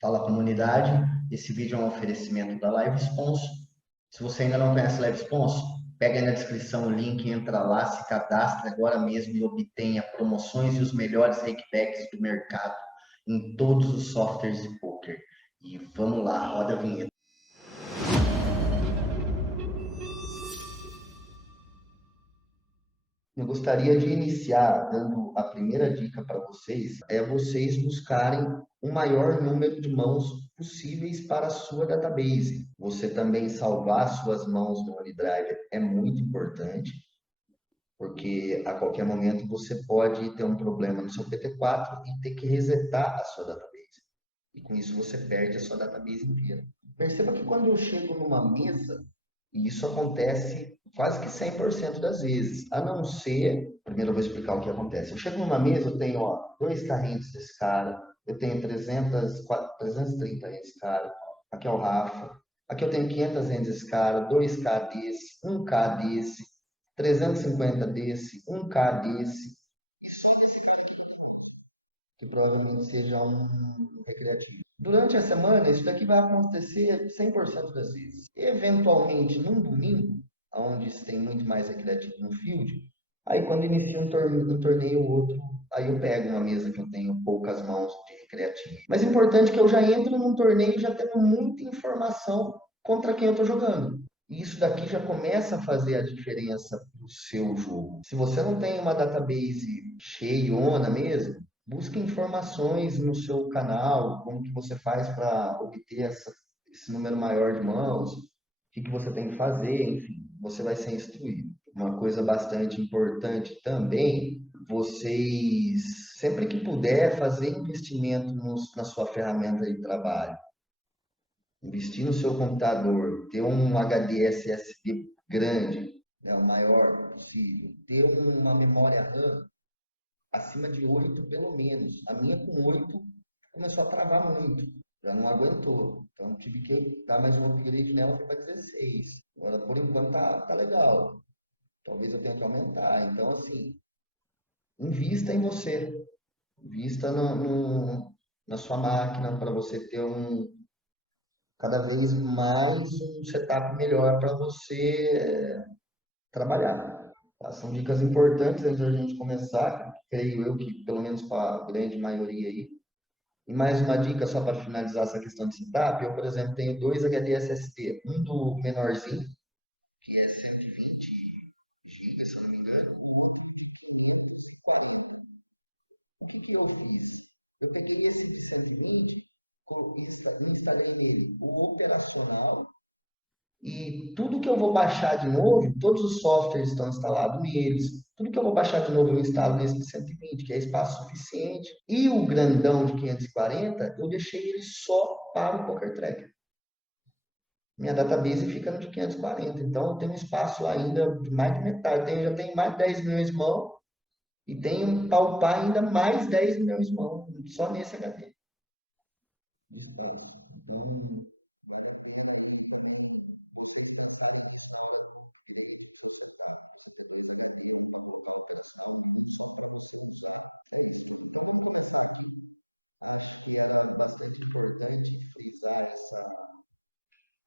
Fala comunidade, esse vídeo é um oferecimento da Live Sponsor. Se você ainda não conhece Live Sponsor, pega aí na descrição o link, entra lá, se cadastra agora mesmo e obtenha promoções e os melhores rakebacks do mercado em todos os softwares de poker. E vamos lá, roda a vinheta. Eu gostaria de iniciar dando a primeira dica para vocês, é vocês buscarem o maior número de mãos possíveis para a sua database. Você também salvar suas mãos no OneDrive é muito importante, porque a qualquer momento você pode ter um problema no seu PT4 e ter que resetar a sua database. E com isso você perde a sua database inteira. Perceba que quando eu chego numa mesa, e isso acontece quase que 100% das vezes, a não ser, primeiro eu vou explicar o que acontece. Eu chego numa mesa, eu tenho dois carrinhos desse cara, eu tenho 330 desse cara, aqui é o Rafa, aqui eu tenho 500 yen desse cara, 2K desse, 1K desse, 350 desse, 1K desse, e só desse cara que provavelmente seja um recreativo. Durante a semana, isso daqui vai acontecer 100% das vezes. Eventualmente, num domingo, onde se tem muito mais recreativo no field, aí quando inicia um torneio ou outro, aí eu pego uma mesa que eu tenho poucas mãos de recreativo. Mas é importante que eu já entro num torneio já tendo muita informação contra quem eu estou jogando. E isso daqui já começa a fazer a diferença pro seu jogo. Se você não tem uma database cheiona mesmo, busque informações no seu canal, como que você faz para obter esse número maior de mãos, o que você tem que fazer, enfim, você vai ser instruído. Uma coisa bastante importante também, vocês, sempre que puder, fazer investimento na sua ferramenta de trabalho. Investir no seu computador, ter um HD SSD grande, né, o maior possível, ter uma memória RAM acima de 8 pelo menos. A minha com 8 começou a travar muito, já não aguentou. Então tive que dar mais um upgrade nela, foi para 16. Agora, por enquanto, tá legal. Talvez eu tenha que aumentar. Então, assim, invista em você. Invista na sua máquina para você ter cada vez mais um setup melhor para você trabalhar. Tá? São dicas importantes antes da gente começar, creio eu que pelo menos para a grande maioria aí. E mais uma dica só para finalizar essa questão de setup, eu, por exemplo, tenho dois HD SSD, um do menorzinho, que é 120 GB, se eu não me engano, o outro de 540. O que eu fiz? Eu peguei esse de 120 e instalei nele o operacional e tudo que eu vou baixar de novo, todos os softwares estão instalados neles. Tudo que eu vou baixar de novo eu instalo nesse de 120, que é espaço suficiente. E o grandão de 540, eu deixei ele só para o Poker Tracker. Minha database fica no de 540, então eu tenho um espaço ainda de mais de metade. Já tenho mais de 10 milhões de mãos e tenho para upar ainda mais 10 milhões de mãos, só nesse HD.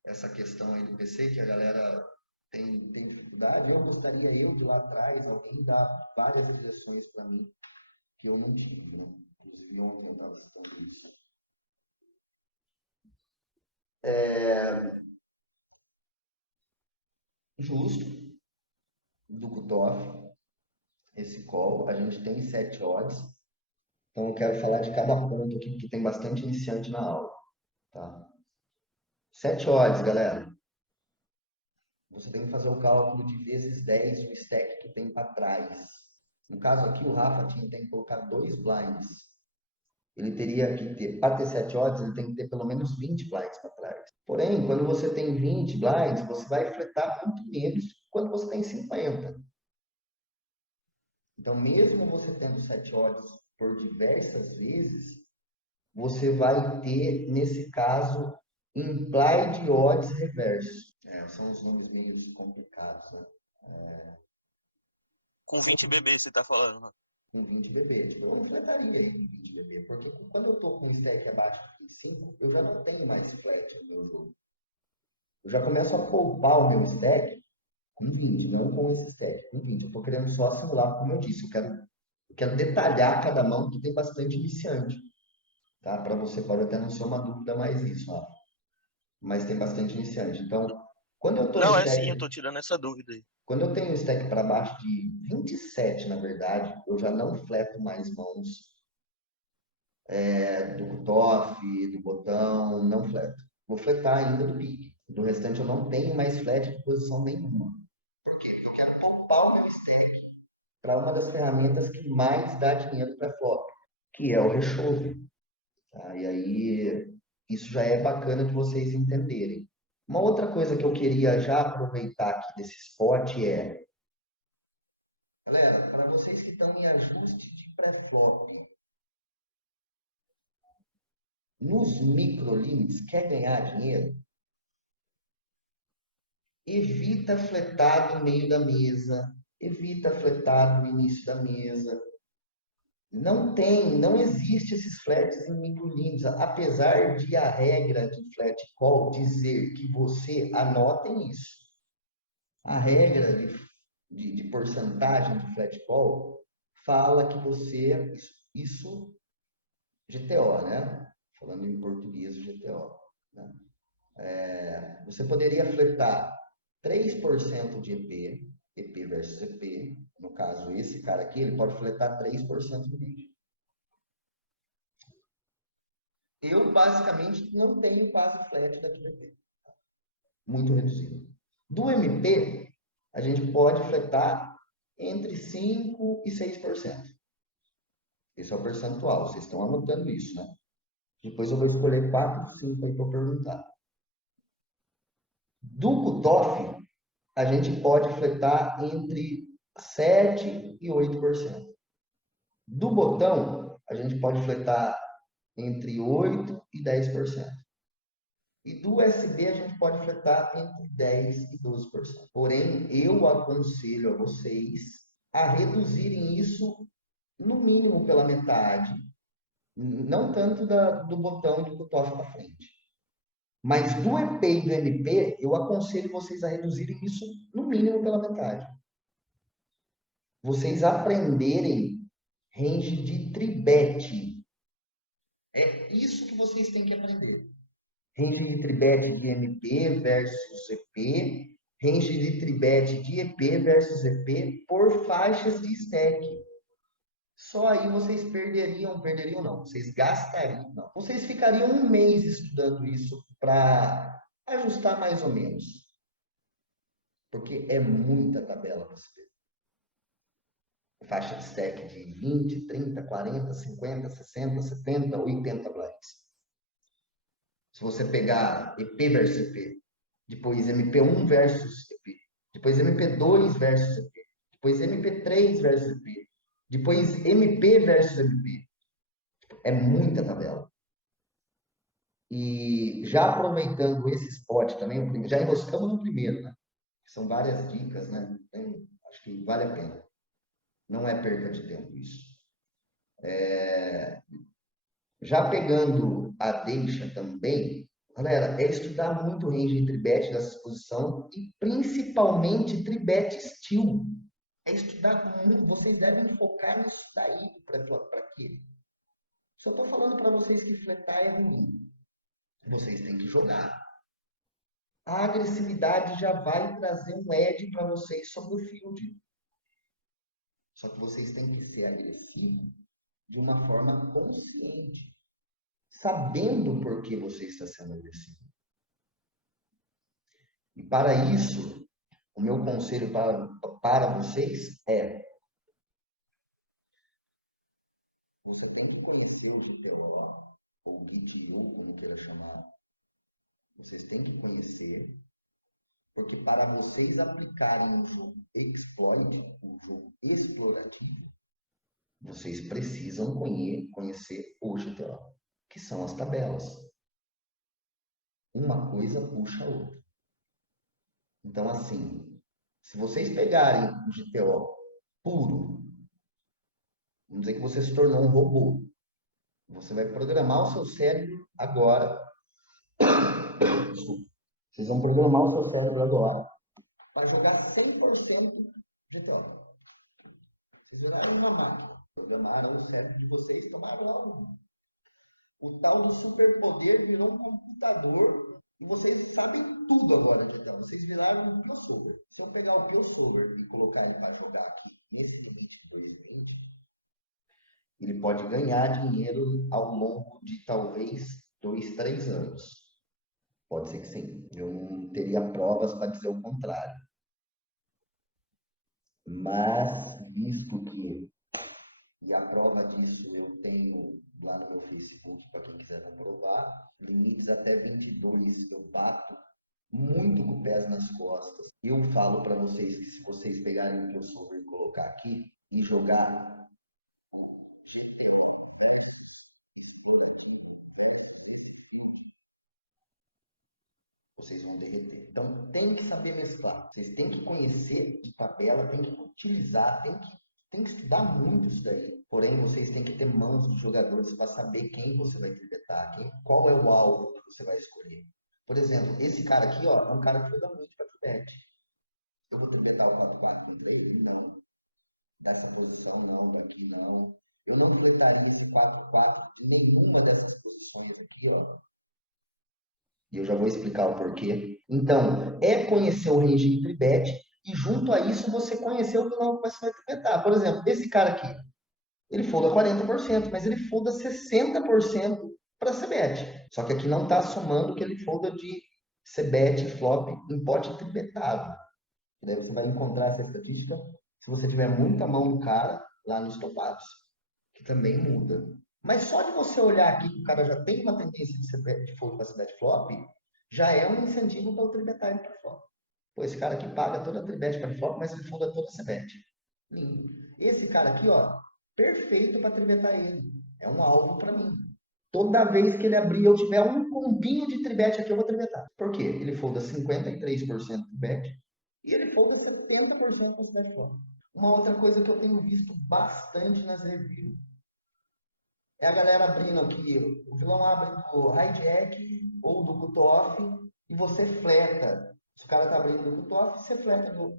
Essa questão aí do PC, que a galera tem dificuldade, eu gostaria de lá atrás, alguém dar várias direções para mim, que eu não tive, né? Inclusive ontem eu estava citando isso. Justo, do cutoff, esse call, a gente tem 7 odds, então eu quero falar de cada ponto aqui, porque tem bastante iniciante na aula, tá? 7 odds, galera. Você tem que fazer o cálculo de vezes 10 o stack que tem para trás. No caso aqui, o Rafa tem que colocar 2 blinds. Ele teria que ter, para ter 7 odds, ele tem que ter pelo menos 20 blinds para trás. Porém, quando você tem 20 blinds, você vai fretar muito menos quando você tem 50. Então, mesmo você tendo 7 odds por diversas vezes, você vai ter, nesse caso, implied odds reverso. São os nomes meio complicados, né? Com 20 bebê você tá falando, né? Com 20 bebê. Tipo, eu não fletaria aí com 20 bebê, porque quando eu tô com um stack abaixo de 25, eu já não tenho mais flat no meu jogo. Eu já começo a poupar o meu stack com 20, não com esse stack, com 20. Eu estou querendo só simular, como eu disse, eu quero detalhar cada mão, que tem bastante iniciante. Tá? Para você pode até não ser uma dúvida mais isso, ó, mas tem bastante iniciante. Então, quando eu estou em Não, é sim, eu stack, tô tirando essa dúvida aí. quando eu tenho stack para baixo de 27, na verdade, eu já não fleto mais mãos do cutoff, do botão, não fleto. Vou fletar ainda do pique. Do restante eu não tenho mais flat de posição nenhuma. Por quê? Porque eu quero poupar o meu stack para uma das ferramentas que mais dá dinheiro para flop, que é o rechove. Tá? E aí, isso já é bacana de vocês entenderem. Uma outra coisa que eu queria já aproveitar aqui desse spot é, galera, para vocês que estão em ajuste de pré-flop, nos micro limits, quer ganhar dinheiro? Evita fletar no meio da mesa, evita fletar no início da mesa. Não existe esses flats em microlimits, apesar de a regra de flat call dizer que você anotem isso. A regra de porcentagem de flat call fala que você, isso GTO, né? Falando em português, GTO. Né? Você poderia fletar 3% de EP versus EP. No caso, esse cara aqui, ele pode fletar 3% do vídeo. Eu, basicamente, não tenho quase flat daqui do EP. Muito reduzido. Do MP, a gente pode fletar entre 5% e 6%. Esse é o percentual. Vocês estão anotando isso, né? Depois eu vou escolher 4 ou 5 aí para perguntar. Do cutoff, a gente pode fletar entre 7% e 8%. Do botão, a gente pode fletar entre 8% e 10%. E do USB a gente pode fletar entre 10% e 12%. Porém, eu aconselho a vocês a reduzirem isso no mínimo pela metade. Não tanto do botão e do cutoff para frente. Mas do EP e do MP, eu aconselho vocês a reduzirem isso no mínimo pela metade. Vocês aprenderem range de tribet. É isso que vocês têm que aprender. Range de tribet de MP versus EP, range de tribet de EP versus EP por faixas de stack. Só aí vocês perderiam não, vocês gastariam, não. Vocês ficariam um mês estudando isso para ajustar mais ou menos, porque é muita tabela para se ver. Faixa de stack de 20, 30, 40, 50, 60, 70, 80 blinds. Se você pegar EP versus EP, depois MP1 versus EP, depois MP2 versus EP, depois MP3 versus EP, depois MP versus MP, é muita tabela. E já aproveitando esse spot também, já enroscamos no primeiro, né? São várias dicas, né? Acho que vale a pena. Não é perca de tempo isso. Já pegando a deixa também, galera, é estudar muito o range de tribet dessa exposição e principalmente tribet steel. É estudar muito, vocês devem focar nisso daí para quê? Só estou falando para vocês que fletar é ruim. Vocês têm que jogar. A agressividade já vai trazer um edge para vocês sobre o field. Só que vocês têm que ser agressivos de uma forma consciente, sabendo por que você está sendo agressivo. E para isso, o meu conselho para vocês é: você tem que conhecer o GTO, ou GTO, como queira chamar. Vocês têm que conhecer, porque para vocês aplicarem um jogo exploit, um jogo explorativo, vocês precisam conhecer o GTO, que são as tabelas. Uma coisa puxa a outra. Então, assim, se vocês pegarem o GTO puro, vamos dizer que você se tornou um robô. Você vai programar o seu cérebro agora. Vocês vão programar o seu cérebro agora para jogar 100% GTO. Vocês jogaram uma máquina, programaram o cérebro de vocês, tomaram lá o tal do superpoder virou um computador e vocês sabem tudo agora de GTO. Vocês viraram um crossover. Se eu pegar o crossover e colocar ele para jogar aqui nesse limite de 2020, ele pode ganhar dinheiro ao longo de talvez 2, 3 anos. Pode ser que sim. Eu não teria provas para dizer o contrário. Mas, visto que, e a prova disso eu tenho lá no meu Facebook, para quem quiser comprovar, limites até 22 eu bato muito com pés nas costas. Eu falo para vocês que se vocês pegarem o crossover e colocar aqui e jogar vocês vão derreter. Então, tem que saber mesclar. Vocês têm que conhecer de tabela, tem que utilizar, tem que estudar muito isso daí. Porém, vocês têm que ter mãos dos jogadores para saber quem você vai tribetar, qual é o alvo que você vai escolher. Por exemplo, esse cara aqui, ó, é um cara que joga muito para tribete. Eu vou tribetar o 4-4 contra ele? Não. Dessa posição, não. Daqui, não. Eu não tribetaria esse 4-4 de nenhuma dessas posições aqui, ó. E eu já vou explicar o porquê. Então, é conhecer o range de tribet e junto a isso você conhecer o vilão que você vai tribetar. Por exemplo, esse cara aqui, ele folda 40%, mas ele folda 60% para CBET. Só que aqui não está somando que ele folda de CBET flop em pote tribetado. Daí você vai encontrar essa estatística se você tiver muita mão do cara lá nos topados, que também muda. Mas só de você olhar aqui que o cara já tem uma tendência de fold para CBET flop, já é um incentivo para o tribetar ele para flop. Pô, esse cara aqui paga toda a tribet para flop, mas ele folda toda a CBET. Lindo. Esse cara aqui, ó, perfeito para tribetar ele. É um alvo para mim. Toda vez que ele abrir, eu tiver um combinho de tribet aqui, eu vou tribetar. Por quê? Ele folda 53% de tribet e ele folda 70% com CBET flop. Uma outra coisa que eu tenho visto bastante nas reviews é a galera abrindo aqui. O vilão abre do hijack ou do cutoff e você fleta. Se o cara tá abrindo do cutoff, você fleta do.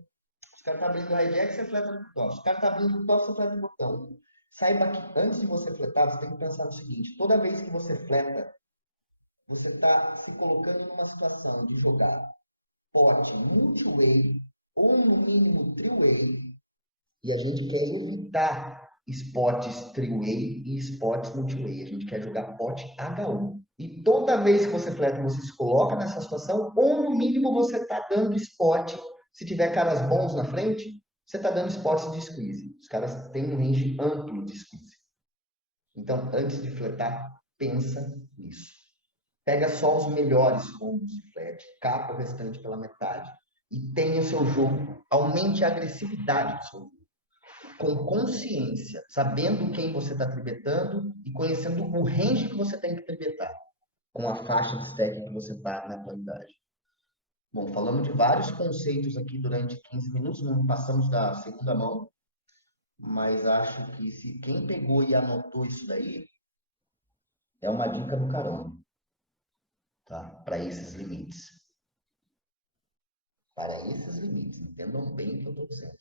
Se o cara tá abrindo do hijack, você fleta do cutoff. Se o cara tá abrindo do cutoff, você fleta do botão. Saiba que antes de você fletar, você tem que pensar no seguinte: toda vez que você fleta, você está se colocando numa situação de jogar pote multi-way ou no mínimo three-way. E a gente quer evitar spots three-way e spots multi-way. A gente quer jogar pote HU. E toda vez que você fleta, você se coloca nessa situação, ou no mínimo você está dando spot. Se tiver caras bons na frente, você está dando spots de squeeze. Os caras têm um range amplo de squeeze. Então, antes de fletar, pensa nisso. Pega só os melhores combos de flat, capa o restante pela metade e tenha o seu jogo, aumente a agressividade do seu jogo com consciência, sabendo quem você está tribetando e conhecendo o range que você tem que tribetar, com a faixa de stack que você está na atualidade. Bom, falamos de vários conceitos aqui durante 15 minutos, não passamos da segunda mão, mas acho que se quem pegou e anotou isso daí, é uma dica do caramba, tá? Para esses limites. Para esses limites, entendam bem o que eu estou dizendo.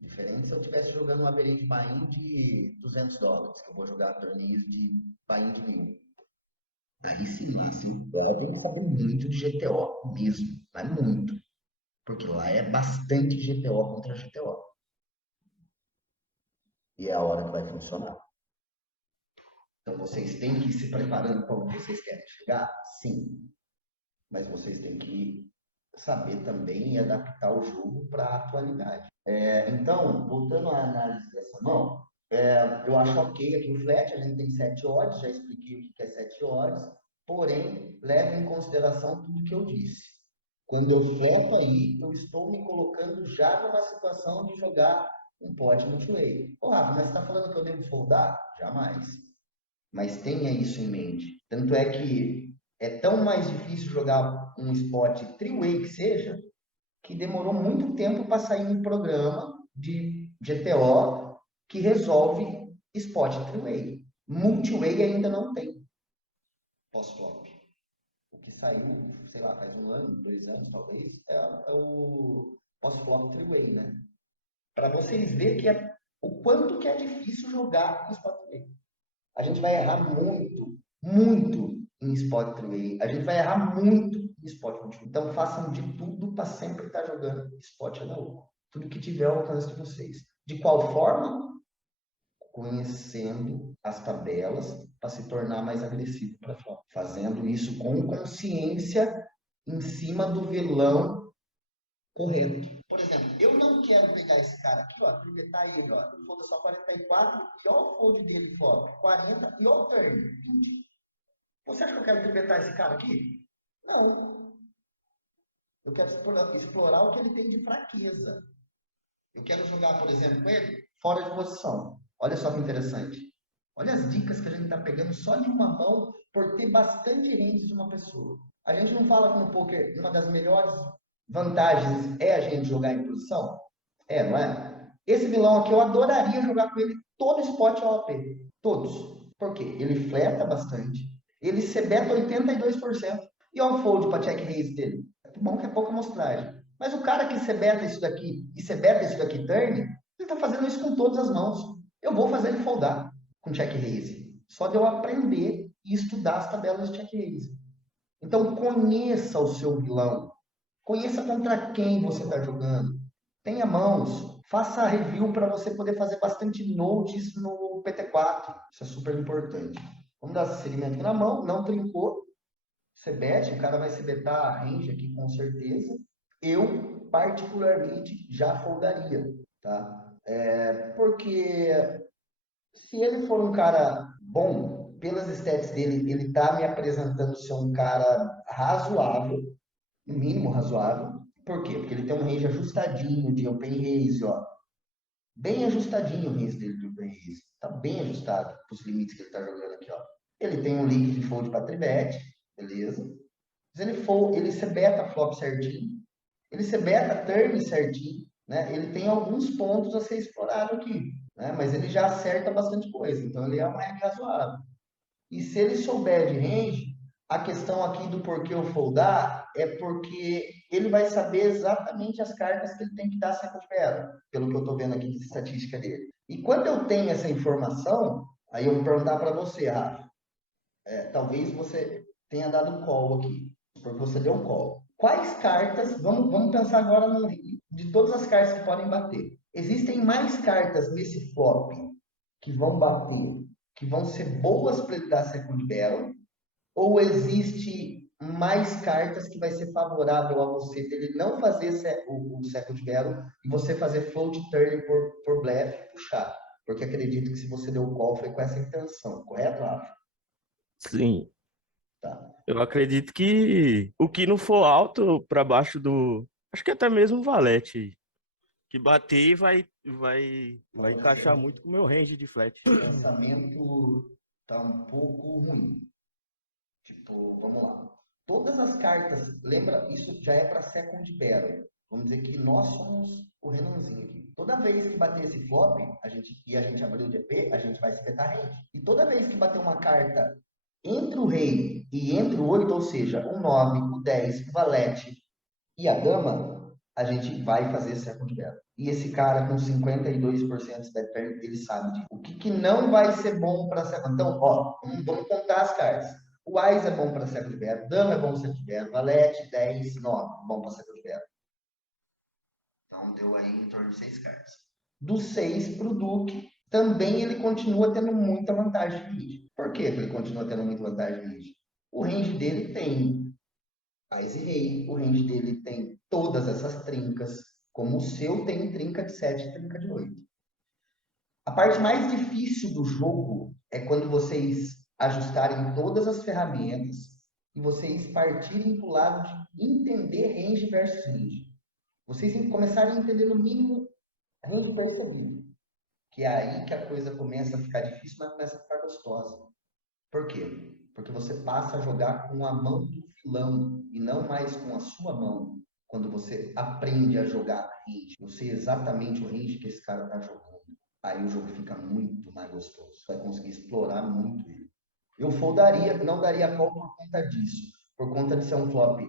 Diferente se eu estivesse jogando um average buy-in de $200, que eu vou jogar torneios de buy-in de 1.000. Aí sim, lá sim, eu tenho que saber muito de GTO mesmo, mas muito. Porque lá é bastante GTO contra GTO. E é a hora que vai funcionar. Então vocês têm que ir se preparando para onde vocês querem chegar? Sim. Mas vocês têm que saber também e adaptar o jogo para a atualidade. Então, voltando à análise dessa mão, eu acho ok aqui o flat, a gente tem 7 odds, já expliquei o que é 7 odds, porém, leve em consideração tudo que eu disse. Quando eu fleto aí, eu estou me colocando já numa situação de jogar um pot multi-way. Ô, Rafa, mas você está falando que eu devo foldar? Jamais. Mas tenha isso em mente. Tanto é que é tão mais difícil jogar um spot three-way que seja, que demorou muito tempo para sair um programa de GTO que resolve spot three-way. Multi-way ainda não tem pós-flop. O que saiu, sei lá, faz 1 ano, 2 anos, talvez, é o pós-flop three-way, né? Para vocês verem o quanto que é difícil jogar em spot three-way. A gente vai errar muito, muito em spot three-way. A gente vai errar muito em spot multi. Então façam de tudo para sempre estar jogando spot HU. Tudo que tiver ao alcance de vocês. De qual forma? Conhecendo as tabelas para se tornar mais agressivo para flop. Fazendo isso com consciência em cima do vilão correto. Por exemplo, eu não quero pegar esse cara aqui, ó, tribetar ele, ó, ele folda só 44 e ó o fold dele flop, 40 e ó o turn, 20. Você acha que eu quero tribetar esse cara aqui? Não. Eu quero explorar o que ele tem de fraqueza. Eu quero jogar, por exemplo, com ele fora de posição. Olha só que interessante. Olha as dicas que a gente está pegando só de uma mão por ter bastante range de uma pessoa. A gente não fala que no poker uma das melhores vantagens é a gente jogar em posição? É, não é? Esse vilão aqui eu adoraria jogar com ele todo spot OP. Todos. Por quê? Ele fleta bastante. Ele cebeta 82%. E olha o fold para check raise dele. É bom que é pouca amostragem. Mas o cara que cebeta isso daqui e cebeta isso daqui turn, ele está fazendo isso com todas as mãos. Eu vou fazer ele foldar com check raise. Só de eu aprender e estudar as tabelas de check raise. Então conheça o seu vilão. Conheça contra quem você está jogando. Tenha mãos. Faça review para você poder fazer bastante notes no PT4. Isso é super importante. Vamos dar seguimento aqui na mão. Não trincou. Cebet, o cara vai cebetar a range aqui com certeza. Eu, particularmente, já foldaria, tá? Porque se ele for um cara bom, pelas stats dele, ele tá me apresentando ser um cara razoável, no mínimo razoável. Por quê? Porque ele tem um range ajustadinho de open raise, ó. Bem ajustadinho o range dele de open raise. Tá bem ajustado para os limites que ele tá jogando aqui, ó. Ele tem um liquid fold para tribet, beleza? Se ele for, ele se beta flop certinho, ele se beta turn certinho, né? Ele tem alguns pontos a ser explorado aqui, né? Mas ele já acerta bastante coisa, então ele é um RP razoável. E se ele souber de range, a questão aqui do porquê eu foldar é porque ele vai saber exatamente as cartas que ele tem que dar second barrel, pelo que eu estou vendo aqui de estatística dele. E quando eu tenho essa informação, aí eu vou perguntar para você, Rafa, talvez você tenha dado call aqui, porque você deu um call. Quais cartas, vamos pensar agora de todas as cartas que podem bater. Existem mais cartas nesse flop que vão bater, que vão ser boas para ele dar second barrel, ou existe mais cartas que vai ser favorável a você dele não fazer o second barrel e você fazer float turn por blefe e puxar? Porque acredito que se você deu o call foi com essa intenção, correto, Rafa? Sim. Tá. Eu acredito que o que não for alto para baixo do. Acho que até mesmo o valete. Que bater vai encaixar muito com o meu range de flat. O pensamento tá um pouco ruim. Tipo, vamos lá. Todas as cartas, lembra, isso já é para second barrel. Vamos dizer que nós somos o Renanzinho aqui. Toda vez que bater esse flop, a gente abrir o DP, a gente vai espetar range. E toda vez que bater uma carta entre o rei e entre o 8, ou seja, o 9, o 10, o valete e a dama, a gente vai fazer second barrel. E esse cara com 52% de bet pair, ele sabe disso. O que não vai ser bom para second? Então, ó, vamos contar as cartas. O Ais é bom para second barrel, dama é bom para second barrel, valete, 10, 9, bom para second barrel. Então, deu aí em torno de 6 cartas. Do 6 para o Duque, também ele continua tendo muita vantagem de range. Por que ele continua tendo muita vantagem de range? O range dele tem Ais e Rei, o range dele tem todas essas trincas, como o seu tem trinca de 7 e trinca de 8. A parte mais difícil do jogo é quando vocês ajustarem todas as ferramentas e vocês partirem para o lado de entender range versus range. Vocês começarem a entender no mínimo range percebido. Que é aí que a coisa começa a ficar difícil, mas começa a ficar gostosa. Por quê? Porque você passa a jogar com a mão do vilão e não mais com a sua mão. Quando você aprende a jogar range, eu sei exatamente o range que esse cara está jogando. aí o jogo fica muito mais gostoso. Você vai conseguir explorar muito ele. Eu foldaria, não daria call por conta disso. Por conta de ser um flop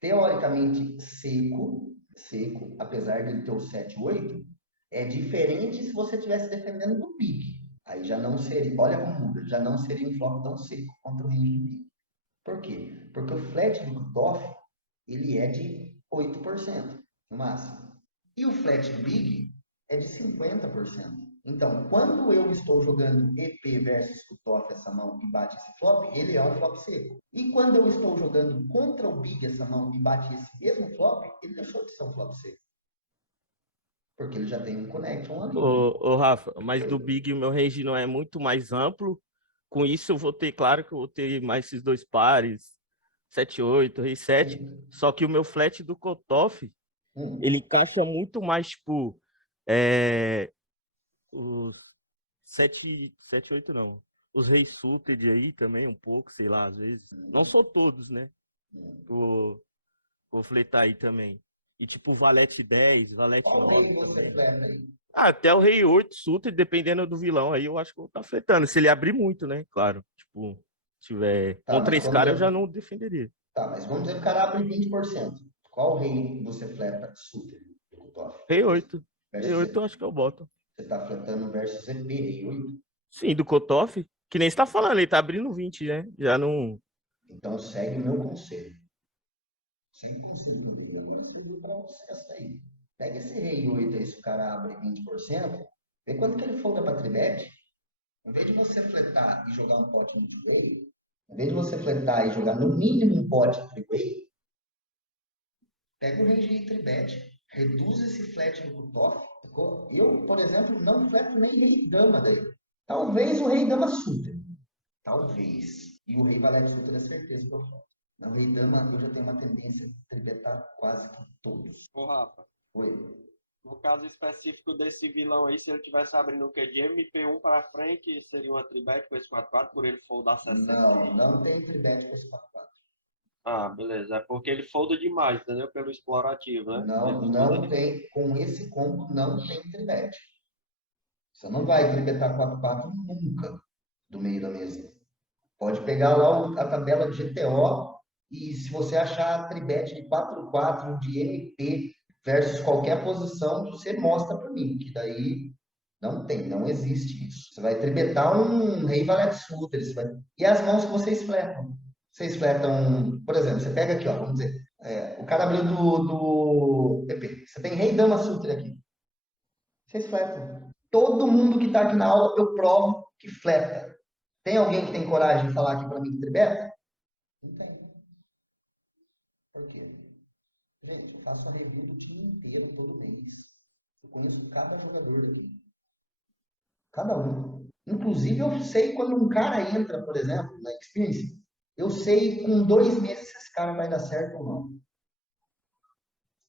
teoricamente seco, apesar de ele ter o 7-8, é diferente se você estivesse defendendo do big. Aí já não seria, olha como muda, já não seria um flop tão seco contra o range do big. Por quê? Porque o flat do cutoff, ele é de 8% no máximo. E o flat do big é de 50%. Então, quando eu estou jogando EP versus cutoff essa mão e bate esse flop, ele é um flop seco. E quando eu estou jogando contra o big essa mão e bate esse mesmo flop, ele deixou de ser um flop seco. Porque ele já tem um connection ali. Ô, Rafa, mas do Big o meu range não é muito mais amplo. Com isso eu vou ter, claro que eu vou ter mais esses dois pares, 7-8, Rei 7. Só que o meu flat do cutoff, ele encaixa muito mais, tipo, o 7-8 não. Os Reis suited aí também, um pouco, sei lá, às vezes. Não são todos, né? Vou fletar aí também. E tipo, Valete 10, Valete Qual 9 rei você também. fleta aí? Até o Rei 8 suited, dependendo do vilão aí, eu acho que eu vou estar fletando. Se ele abrir muito, né? Claro. Tipo, se tiver Tá, contra mas esse cara, eu já não defenderia. Tá, mas vamos dizer que o cara abre 20%. Qual rei você fleta suited do cutoff? Rei 8. Rei Versus 8 eu acho que eu boto. você tá fletando versus EP, rei 8? Sim, do cutoff. Que nem você tá falando, ele tá abrindo 20, né? Já não. Então segue o meu conselho. Sem conselho do rei, agora você viu qual sucesso aí. Pega esse rei 8 aí, se o cara abre 20%, vê quanto que ele folda para tribete. Em vez de você fletar e jogar um pote multiway, em vez de você fletar e jogar no mínimo um pote triway, pega o range de tribete, reduz esse flat no cutoff. Eu, por exemplo, não fleto nem rei dama daí. Talvez o rei dama suited. Talvez. E o rei valete suited é certeza que eu fleto. No rei dama eu já tenho uma tendência a tribetar quase que todos. Ô, Rafa, Oi. no caso específico desse vilão aí, se ele tivesse abrindo o que de MP1 para frente, seria uma tribete com esse 4-4 por ele foldar 60. Não tem tribete com esse 4-4. Ah, beleza. É porque ele folda demais, entendeu? Pelo explorativo, né? Não tem, com esse combo não tem tribete. Você não vai tribetar 4-4 nunca do meio da mesa. Pode pegar lá a tabela de GTO e se você achar a tribete de 4-4 de MP versus qualquer posição, você mostra para mim, que daí não existe isso. Você vai tribetar um rei valete suited, e as mãos que vocês fletam. Vocês fletam, por exemplo, você pega aqui, ó, vamos dizer, o cara abriu do PP. Você tem rei dama suited aqui. Vocês fletam. Todo mundo que está aqui na aula, eu provo que fleta. Tem alguém que tem coragem de falar aqui para mim que tribeta? Não tem. Por quê? Gente, eu faço a review do time inteiro todo mês. Eu conheço cada jogador daqui. Cada um. Inclusive, eu sei quando um cara entra, por exemplo, na Experience, eu sei com 2 meses se esse cara vai dar certo ou não.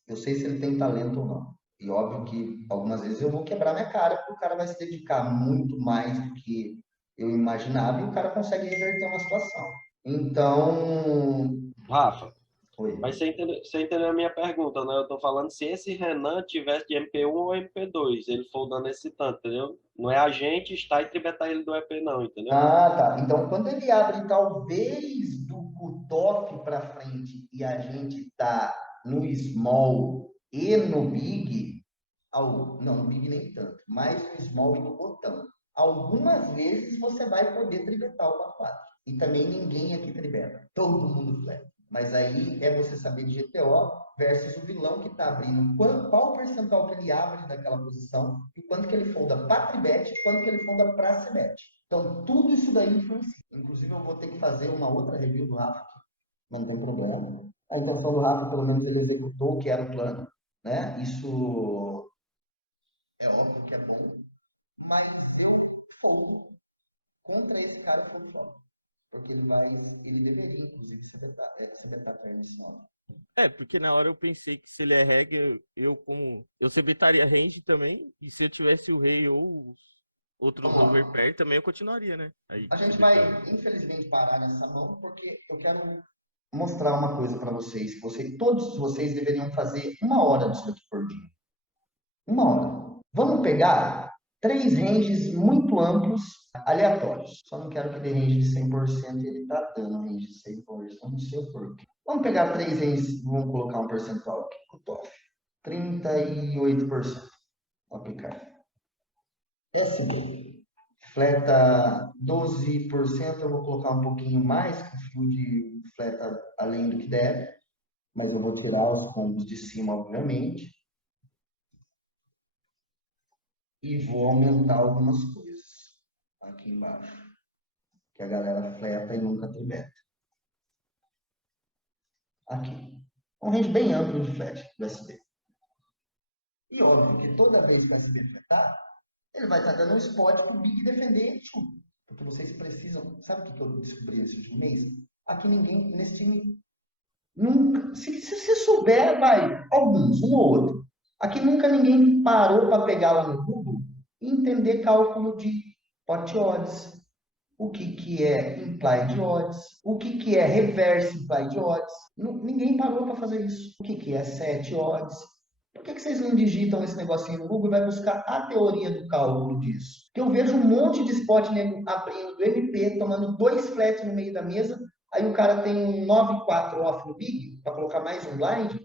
Eu sei se ele tem talento ou não. E óbvio que algumas vezes eu vou quebrar minha cara, porque o cara vai se dedicar muito mais do que eu imaginava e o cara consegue reverter uma situação. Então. Rafa, Oi. mas você entendeu a minha pergunta, né? Eu tô falando se esse Renan tivesse de MP1 ou MP2, ele foldando esse tanto, entendeu? Não é a gente estar e tribetar ele do EP, não, entendeu? Ah, tá. Então, quando ele abre talvez do cutoff para frente e a gente tá no small e no big, não, no big nem tanto, mas no small e no botão. Algumas vezes você vai poder tribetar o 4-4. E também ninguém aqui tribeta. Todo mundo fleta. Mas aí é você saber de GTO versus o vilão que está abrindo. Qual o percentual que ele abre daquela posição e quanto que ele folda para tribet e quanto que ele folda para cebet. Então, tudo isso daí influencia. Inclusive, eu vou ter que fazer uma outra review do Rafa. Não tem problema. A intenção do Rafa, pelo menos, ele executou o que era o plano. Né? Isso é óbvio que é bom. Mas eu foldo contra esse cara, eu foldo flop. Porque ele deveria, inclusive, ser beta turn esse nome. Porque na hora eu pensei que se ele é reg, eu sebetaria range também, e se eu tivesse o rei ou os outros overpair, também eu continuaria, né? Aí, a gente vai, infelizmente, parar nessa mão, porque eu quero mostrar uma coisa para vocês, que todos vocês deveriam fazer 1 hora disso aqui por dia. 1 hora. Vamos pegar 3 ranges muito amplos, aleatórios. Só não quero que dê range de 100%, ele está dando range de 100%, não sei o porquê. Vamos pegar 3 ranges, vamos colocar um percentual aqui, cutoff. 38%. Vou aplicar. SB. Fleta 12%, eu vou colocar um pouquinho mais, que o field fleta além do que deve, mas eu vou tirar os combos de cima, obviamente. E vou aumentar algumas coisas aqui embaixo, que a galera fleta e nunca tribeta. Aqui. Um range bem amplo de flat do SB. E óbvio que toda vez que o SB fletar, ele vai estar dando um spot para o Big defender Exu. Porque vocês precisam. Sabe o que eu descobri esse último mês? Aqui ninguém, nesse time, nunca. Se você souber, vai, alguns, um ou outro. Aqui nunca ninguém parou para pegar lá no Google e entender cálculo de pot odds, o que é implied odds, o que é reverse implied odds. Ninguém parou para fazer isso. O que é set odds. Por que vocês não digitam esse negocinho no Google e vai buscar a teoria do cálculo disso? Que eu vejo um monte de spot nego abrindo do MP, tomando 2 flats no meio da mesa, aí o cara tem um 9-4 off no big, para colocar mais um blind,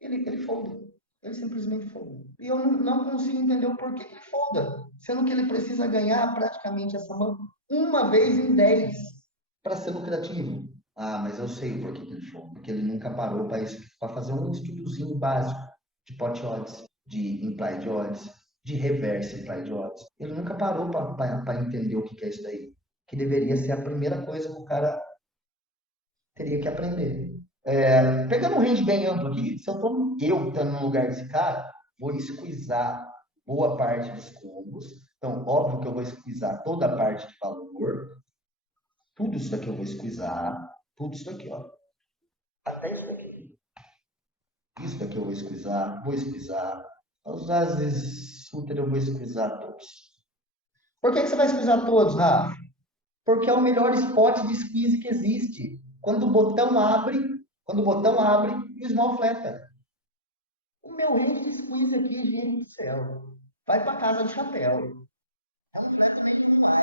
ele folda. Ele simplesmente folda. E eu não consigo entender o porquê que ele folda, sendo que ele precisa ganhar praticamente essa mão uma vez em 10 para ser lucrativo. Ah, mas eu sei o porquê que ele folda. Porque ele nunca parou para fazer um estudozinho básico de pot odds, de implied odds, de reverse implied odds. Ele nunca parou para entender o que é isso daí. Que deveria ser a primeira coisa que o cara teria que aprender. Pegando um range bem amplo aqui, se eu estando no lugar desse cara, vou squeezar boa parte dos combos. Então, óbvio que eu vou squeezar toda a parte de valor. Tudo isso daqui eu vou squeezar. Tudo isso daqui, ó. Até isso daqui. Isso daqui eu vou squeezar. Vou squeezar. Às vezes, Suter eu vou squeezar todos. Por que você vai squeezar todos, Rafa? Porque é o melhor spot de squeeze que existe. Quando o botão abre e o small fleta. O meu range de squeeze aqui, gente do céu, vai para casa do chapéu. É um flat meio demais.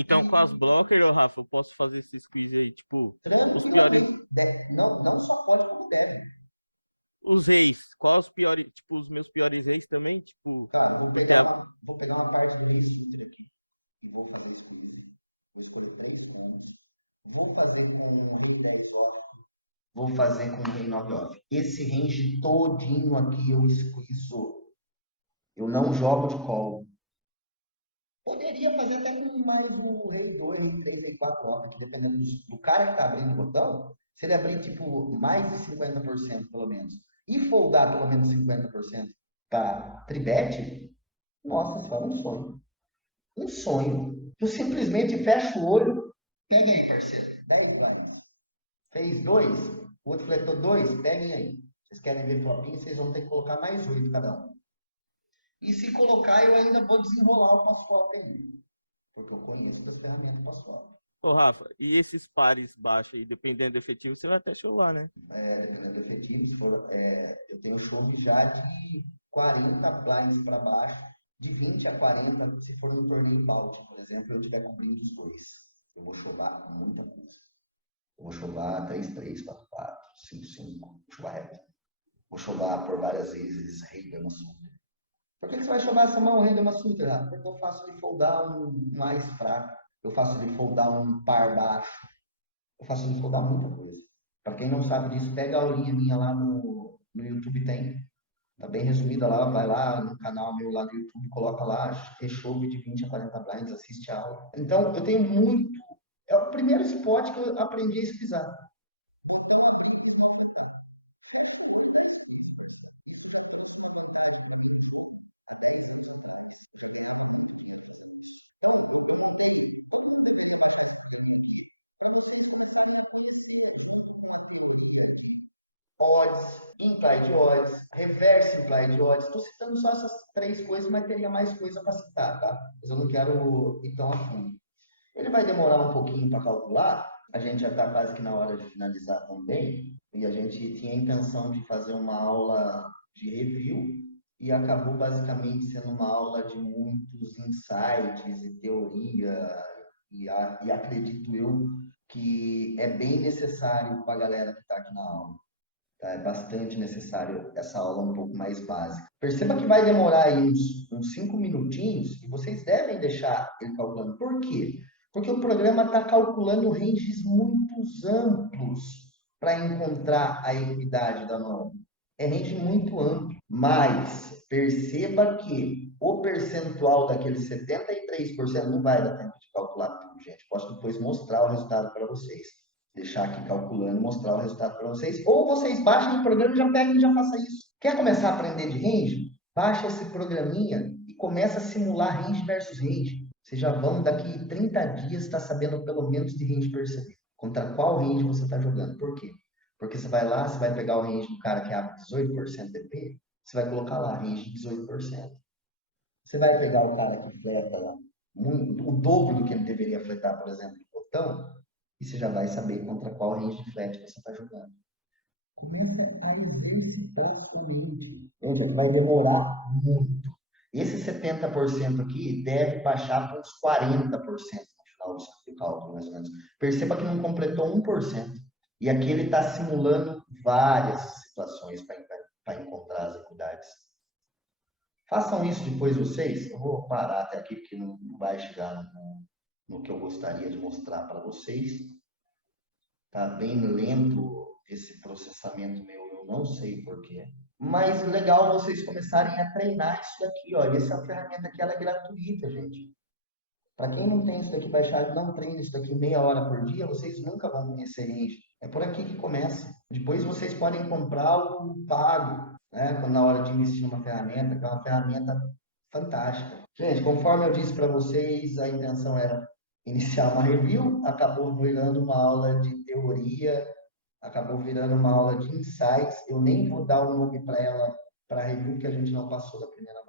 Então, com as blockers, Rafa, eu posso fazer esse squeeze aí, tipo, os piores, Não só pode, como deve. os reis, quais os piores, tipo, os meus piores reis também, tipo, Tá, vou pegar uma parte do range filter aqui e vou fazer o squeeze. Vou escolher 3 pontos. Vou fazer com o rei 10 off. Vou fazer com o rei 9 off. Esse range todinho aqui eu squeezo. Eu não jogo de call. Poderia fazer até com mais o rei 2, rei 3, rei 4 off, que dependendo do cara que está abrindo o botão, se ele abrir tipo mais de 50% pelo menos, e foldar pelo menos 50% para tribet, nossa, isso é um sonho. Um sonho. Tu simplesmente fecha o olho, pega aí, parceiro. 10 reais. Fez 2, o outro fletou 2, peguem aí. Vocês querem ver flopinho, vocês vão ter que colocar mais 8 cada um. E se colocar, eu ainda vou desenrolar o passo-flop aí. Porque eu conheço das ferramentas passo-flop. ô Rafa, e esses pares baixos aí, dependendo do efetivo, você vai até chovar, né? Dependendo do efetivo, eu tenho show já de 40 blinds para baixo, de 20 a 40, se for no torneio Báltico, por exemplo, eu estiver cobrindo os dois. Eu vou chovar muita coisa. Eu vou chovar 3-3, 4-4, 5-5, vou chovar reto. Vou chovar por várias vezes rei dama sutra. Por que você vai chovar essa mão rei dama sutra? Porque eu faço de foldar um mais fraco, eu faço de foldar um par baixo, eu faço de foldar muita coisa. Para quem não sabe disso, pega a aulinha minha lá no YouTube, tem. Tá bem resumida lá, vai lá no canal meu lá no YouTube, coloca lá, Rechove de 20 a 40 blinds, assiste a aula. Então, eu tenho muito. É o primeiro spot que eu aprendi a esquizar. Odds, implied odds, reverse implied odds. Estou citando só essas 3 coisas, mas teria mais coisa para citar, tá? Mas eu não quero ir tão a fundo. Ele vai demorar um pouquinho para calcular, a gente já está quase que na hora de finalizar também, e a gente tinha a intenção de fazer uma aula de review, e acabou basicamente sendo uma aula de muitos insights e teoria, e acredito eu que é bem necessário para a galera que está aqui na aula. Tá? É bastante necessário essa aula um pouco mais básica. Perceba que vai demorar aí uns 5 minutinhos e vocês devem deixar ele calculando. Por quê? Porque o programa está calculando ranges muito amplos para encontrar a equidade da norma. É range muito amplo, mas perceba que o percentual daqueles 73% não vai dar tempo de calcular tudo, gente. Posso depois mostrar o resultado para vocês. Deixar aqui calculando, mostrar o resultado para vocês. Ou vocês baixem o programa e já peguem e já façam isso. Quer começar a aprender de range? Baixa esse programinha e começa a simular range versus range. Vocês já vão, daqui 30 dias, estar sabendo pelo menos de range perceber. Contra qual range você está jogando. Por quê? Porque você vai lá, você vai pegar o range do cara que abre 18% DP, você vai colocar lá range de 18%. Você vai pegar o cara que fleta lá, o dobro do que ele deveria fletar, por exemplo, no botão, e você já vai saber contra qual range de flat você está jogando. Começa a exercitar sua mente. Gente, aqui vai demorar muito. Esse 70% aqui deve baixar para uns 40% no final do cálculo, mais ou menos. Perceba que não completou 1%. E aqui ele está simulando várias situações para encontrar as equidades. Façam isso depois vocês. Eu vou parar até aqui, porque não vai chegar no que eu gostaria de mostrar para vocês. Está bem lento esse processamento meu, eu não sei porquê. Mas legal vocês começarem a treinar isso daqui, ó. Essa ferramenta aqui, ela é gratuita, gente. Para quem não tem isso daqui baixado, não treina isso daqui meia hora por dia, vocês nunca vão conhecer range. É por aqui que começa. Depois vocês podem comprar o pago, né? Na hora de investir numa ferramenta, que é uma ferramenta fantástica. Gente, conforme eu disse para vocês, a intenção era iniciar uma review, acabou virando uma aula de teoria, acabou virando uma aula de insights. Eu nem vou dar o nome para ela, para a review, que a gente não passou da primeira